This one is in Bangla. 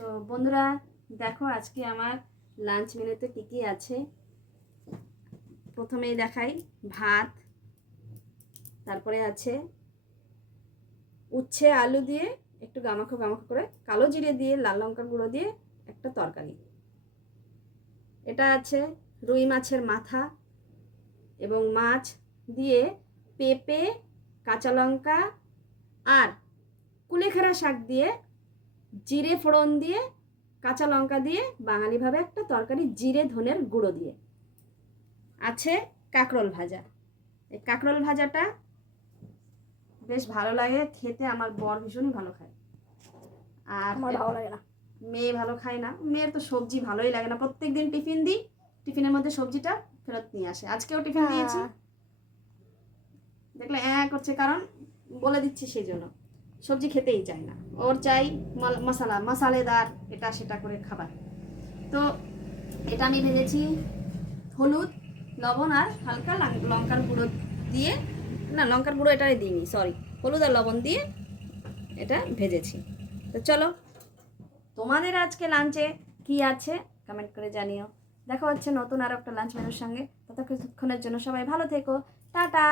তো বন্ধুরা দেখো আজকে আমার লাঞ্চ মেনুতে কী কী আছে। প্রথমেই দেখাই ভাত, তারপরে আছে উচ্ছে আলু দিয়ে একটু গামাখো গামাখো করে কালো জিরে দিয়ে লাল লঙ্কার গুঁড়ো দিয়ে একটা তরকারি। এটা আছে রুই মাছের মাথা এবং মাছ দিয়ে পেঁপে, কাঁচা লঙ্কা আর কুলেখাড়া শাক দিয়ে জিরে ফোড়ন দিয়ে কাঁচা লঙ্কা দিয়ে বাঙালিভাবে একটা তরকারি জিরে ধনের গুঁড়ো দিয়ে। আছে কাঁকরোল ভাজা। এই কাঁকরোল ভাজাটা বেশ ভালো লাগে খেতে, আমার বর ভীষণই ভালো খায়। আর আমার ভালো লাগে না, মেয়ে ভালো খায় না, মেয়ের তো সবজি ভালোই লাগে না। প্রত্যেক দিন টিফিন দিই, টিফিনের মধ্যে সবজিটা ফেরত নিয়ে আসে। আজকেও টিফিন দিয়েছি, দেখলে করছে, কারণ বলে দিচ্ছি সেই জন্য সবজি খেতেই চায় না, ওর চাই মশালেদার এটা সেটা করে খাবার। তো এটা আমি ভেজেছি হলুদ লবণ আর হালকা লঙ্কার গুঁড়ো দিয়ে, না লঙ্কার গুঁড়ো এটাই দিইনি, সরি, হলুদ আর লবণ দিয়ে এটা ভেজেছি। তো চলো তোমাদের আজকে লাঞ্চে কি আছে কমেন্ট করে জানিও। দেখা হচ্ছে নতুন আর একটা লাঞ্চ মেনুর সঙ্গে। ততক্ষণের জন্য সবাই ভালো থেকো, টাটা।